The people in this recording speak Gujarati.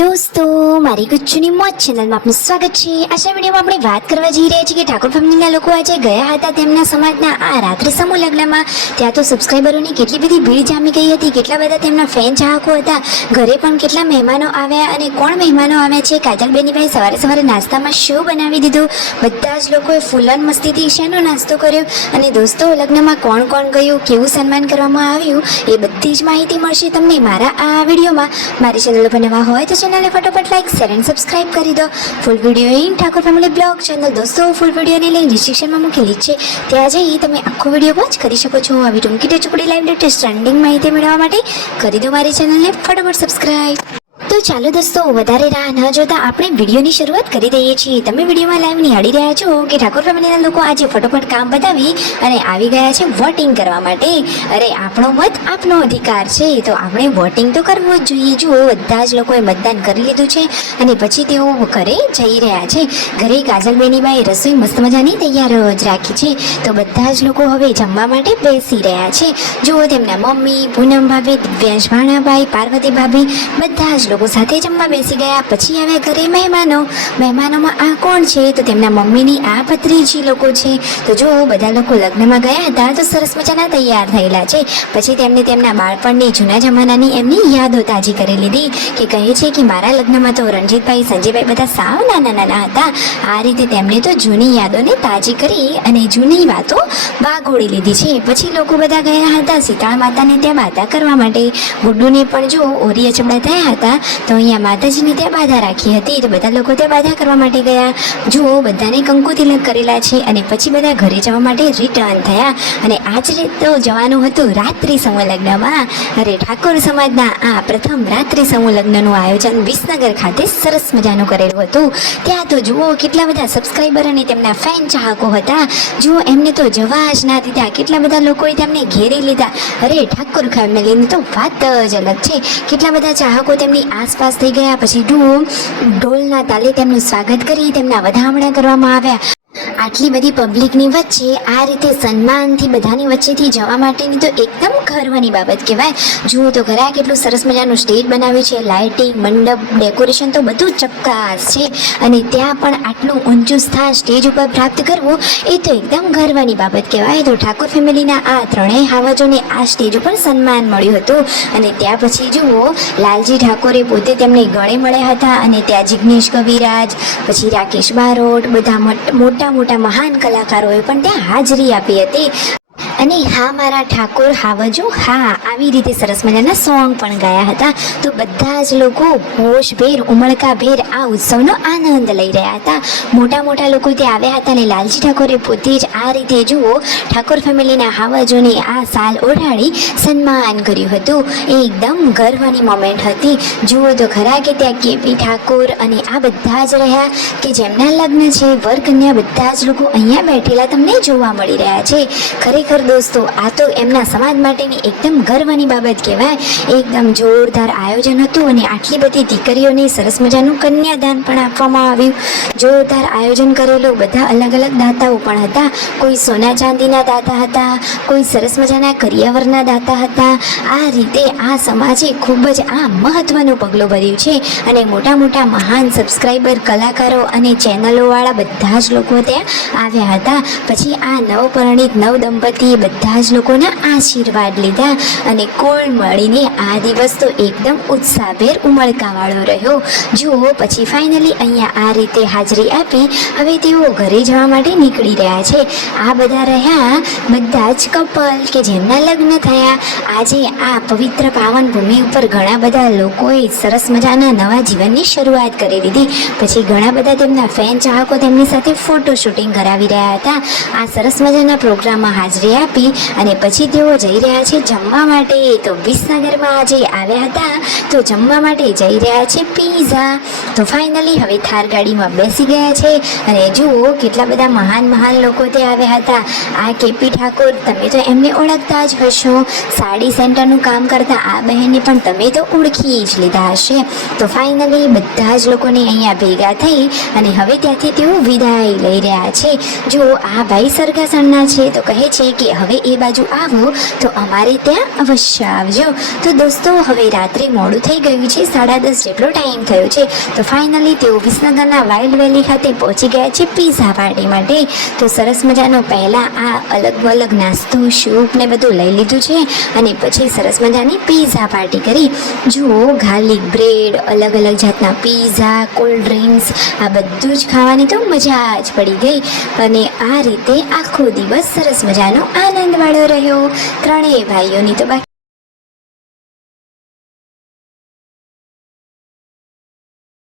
દોસ્તો, મારી ગુચ્ચુની મોજ ચેનલમાં આપનું સ્વાગત છે। આજના વિડીયોમાં આપણે વાત કરવા જઈ રહ્યા છીએ કે ઠાકોર ફેમિલીના લોકો આજે ગયા હતા તેમના સમાજના આ રાત્રિ સમૂહ લગ્નમાં। ત્યાં તો સબસ્ક્રાઈબરોની કેટલી બધી ભીડ જામી ગઈ હતી, કેટલા બધા તેમના ફેન ચાહકો હતા। ઘરે પણ કેટલા મહેમાનો આવ્યા અને કોણ મહેમાનો આવ્યા છે, કાજલબેની ભાઈ સવારે સવારે નાસ્તામાં શું બનાવી દીધું, બધા જ લોકોએ ફૂલન મસ્તીથી શેનો નાસ્તો કર્યો અને દોસ્તો લગ્નમાં કોણ કોણ ગયું, કેવું સન્માન કરવામાં આવ્યું, એ બધી જ માહિતી મળશે તમને મારા આ વિડીયોમાં। મારી ચેનલ પર નવા હોય તો ચેનલને ફટાફટ લાઈક શેર અને સબસ્ક્રાઇબ કરી દો। Full video in Thakor family blog channel દોસ્તો ફૂલ વિડીયોની લિંક ડિસ્ક્રિપ્શનમાં મૂકેલી છે, ત્યાં જઈ તમે આખો વિડીયો વોચ કરી શકો છો। આવી ટૂંકી ટચુકડી લાઈવ લેટેસ્ટ ટ્રેન્ડિંગ માહિતી મેળવવા માટે કરી દો મારી ચેનલને ફટાફટ સબસ્ક્રાઇબ। તો ચાલો દોસ્તો, વધારે રાહ ન જોતા આપણે વિડીયોની શરૂઆત કરી દઈએ છીએ। તમે વિડીયોમાં લાઈવ નિહાળી રહ્યા છો કે ઠાકોર ફેમિલીના લોકો આજે ફટોફટ કામ બતાવી અને આવી ગયા છે વોટિંગ કરવા માટે। અરે આપણો મત આપનો અધિકાર છે, તો આપણે વોટિંગ તો કરવું જ જોઈએ। જુઓ, બધા જ લોકોએ મતદાન કરી લીધું છે અને પછી તેઓ ઘરે જઈ રહ્યા છે। ઘરે કાજલબેની બાઈ રસોઈ મસ્ત મજાની તૈયાર જ રાખી છે, તો બધા જ લોકો હવે જમવા માટે બેસી રહ્યા છે। જુઓ, તેમના મમ્મી, પૂનમ ભાભી, દિવ્યાંશ ભાણાભાઈ, પાર્વતી ભાભી બધા જ લોકો સાથે જમવા બેસી ગયા। પછી આવ્યા ઘરે મહેમાનોમાં આ કોણ છે, તો તેમના મમ્મીની આ ભત્રીજી લોકો છે। તો જો બધા લોકો લગ્નમાં ગયા હતા તો સરસ મજાના તૈયાર થયેલા છે। પછી તેમને તેમના બાળપણની જૂના જમાનાની એમની યાદો તાજી કરી લીધી કે કહે છે કે મારા લગ્નમાં તો રણજીતભાઈ, સંજયભાઈ બધા સાવ નાના હતા। આ રીતે તેમણે તો જૂની યાદોને તાજી કરી અને જૂની વાતો વાગોળી લીધી છે। પછી લોકો બધા ગયા હતા સીતાળ માતાને ત્યાં બાધા કરવા માટે। ગુડ્ડુને પણ જો ઓરી અચમડા થયા હતા તો અહીંયા માતાજીને ત્યાં બાધા રાખી હતી, તો બધા લોકો ત્યાં બાધા કરવા માટે ગયા। જુઓ, બધાને કંકુ તિલક કરેલા છે અને પછી બધા ઘરે જવા માટે રિટર્ન થયા અને આજ તો જવાનું હતું રાત્રિ સમૂહ લગ્નમાં। અરે ઠાકોર સમાજના આ પ્રથમ રાત્રિ સમૂહ લગ્નનું આયોજન વિસનગર ખાતે સરસ મજાનું કરેલું હતું। ત્યાં તો જુઓ કેટલા બધા સબસ્ક્રાઈબર અને તેમના ફેન ચાહકો હતા। જુઓ, એમને તો જવા જ ના દીધા, કેટલા બધા લોકોએ તેમને ઘેરી લીધા। અરે ઠાકોર ફેમિલીની તો વાત જ અલગ છે, કેટલા બધા ચાહકો તેમની આસપાસ થઈ ગયા। પછી ઢોલના તાલે તેમનું સ્વાગત કરી તેમના વધામણા કરવામાં આવ્યા। આટલી બધી પબ્લિકની વચ્ચે આ રીતે સન્માનથી બધાની વચ્ચેથી જવા માટેની તો એકદમ ગર્વની બાબત કહેવાય। જુઓ તો ખરા કેટલું સરસ મજાનું સ્ટેજ બનાવ્યું છે, લાઇટિંગ, મંડપ, ડેકોરેશન તો બધું ચક્કાસ છે અને ત્યાં પણ આટલું ઊંચું સ્થાન સ્ટેજ ઉપર પ્રાપ્ત કરવું એ તો એકદમ ગર્વની બાબત કહેવાય। તો ઠાકોર ફેમિલીના આ ત્રણેય હાવજોને આ સ્ટેજ ઉપર સન્માન મળ્યું હતું અને ત્યાં પછી જુઓ લાલજી ઠાકોરે પોતે તેમને ગળે મળ્યા હતા અને ત્યાં જિગ્નેશ કવિરાજ, પછી રાકેશ બારોટ, બધા મોટા મહાન કલાકારોએ પણ ત્યાં હાજરી આપી હતી। અને હા મારા ઠાકોર હાવજો હા, આવી રીતે સરસ મજાના સોંગ પણ ગાયા હતા। તો બધા જ લોકો હોશભેર ઉમળકાભેર આ ઉત્સવનો આનંદ લઈ રહ્યા હતા। મોટા લોકો ત્યાં આવ્યા હતા અને લાલજી ઠાકોરે પોતે જ આ રીતે જુઓ ઠાકોર ફેમિલીના હાવજોને આ સાલ ઓઢાડી સન્માન કર્યું હતું। એ એકદમ ગર્વની મોમેન્ટ હતી। જુઓ તો ખરા કે ત્યાં કેપી ઠાકોર અને આ બધા જ રહ્યા કે જેમના લગ્ન છે, વર કન્યા બધા જ લોકો અહીંયા બેઠેલા તમને જોવા મળી રહ્યા છે। ખરેખર દોસ્તો, આ તો એમના સમાજ માટેની એકદમ ગર્વની બાબત કહેવાય। એકદમ જોરદાર આયોજન હતું અને આટલી બધી દીકરીઓને સરસ મજાનું કન્યાદાન પણ આપવામાં આવ્યું। જોરદાર આયોજન કરેલું, બધા અલગ દાતાઓ પણ હતા। કોઈ સોના ચાંદીના દાતા હતા, કોઈ સરસ મજાના કરિયાવરના દાતા હતા। આ રીતે આ સમાજે ખૂબ જ આ મહત્વનું પગલું ભર્યું છે અને મોટા મહાન સબસ્ક્રાઈબર, કલાકારો અને ચેનલોવાળા બધા જ લોકો ત્યાં આવ્યા હતા। પછી આ નવપરિણીત નવદંપતિ બધા જ લોકોના આશીર્વાદ લીધા અને કુલ મળીને આ દિવસ તો એકદમ ઉત્સાહભેર ઉમળકાવાળો રહ્યો। જુઓ, પછી ફાઇનલી અહીંયા આ રીતે હાજરી આપી હવે તેઓ ઘરે જવા માટે નીકળી રહ્યા છે। આ બધા રહ્યા બધા જ કપલ કે જેમના લગ્ન થયા। આજે આ પવિત્ર પાવન ભૂમિ ઉપર ઘણા બધા લોકોએ સરસ મજાના નવા જીવનની શરૂઆત કરી દીધી। પછી ઘણા બધા તેમના ફેન ચાહકો તેમની સાથે ફોટો શૂટિંગ કરાવી રહ્યા હતા। આ સરસ મજાના પ્રોગ્રામમાં હાજરી આપી અને પછી તેઓ જઈ રહ્યા છે જમવા માટે। તો વિસનગરમાં આજે આવ્યા હતા તો જમવા માટે જઈ રહ્યા છે પીઝા। તો ફાઇનલી હવે થાર ગાડીમાં બેસી ગયા છે અને જુઓ કેટલા બધા મહાન લોકો ત્યાં આવ્યા હતા। આ કેપી ઠાકોર, તમે તો એમને ઓળખતા જ હશો, સાડી સેન્ટરનું કામ કરતા આ બહેનને પણ તમે તો ઓળખી જ લીધા હશે। તો ફાઇનલી બધા જ લોકોને અહીંયા ભેગા થઈ અને હવે ત્યાંથી તેઓ વિદાય લઈ રહ્યા છે। જો આ ભાઈ સરગાસણના છે તો કહે છે કે હવે એ બાજુ આવો તો અમારે ત્યાં અવશ્ય આવજો. તો દોસ્તો હવે રાત્રે મોડું થઈ ગયું છે, 10:30 જેટલો ટાઈમ થયો છે. તો ફાઇનલી તેઓ વિસનગરના વાઇલ્ડ વેલી ખાતે પહોંચી ગયા છે પીઝા પાર્ટી માટે. તો સરસ મજાનો પહેલાં આ અલગ નાસ્તો સૂપ ને બધું લઈ લીધું છે અને પછી સરસ મજાની પીઝા પાર્ટી કરી. જુઓ, ગાર્લિક બ્રેડ, અલગ જાતના પીઝા, કોલ્ડ ડ્રિંક્સ, આ બધું જ ખાવાની તો મજા જ પડી ગઈ. અને આ રીતે આખો દિવસ સરસ મજાનો આનંદવાળો રહ્યો. ત્રણેય ભાઈઓની તો બાકી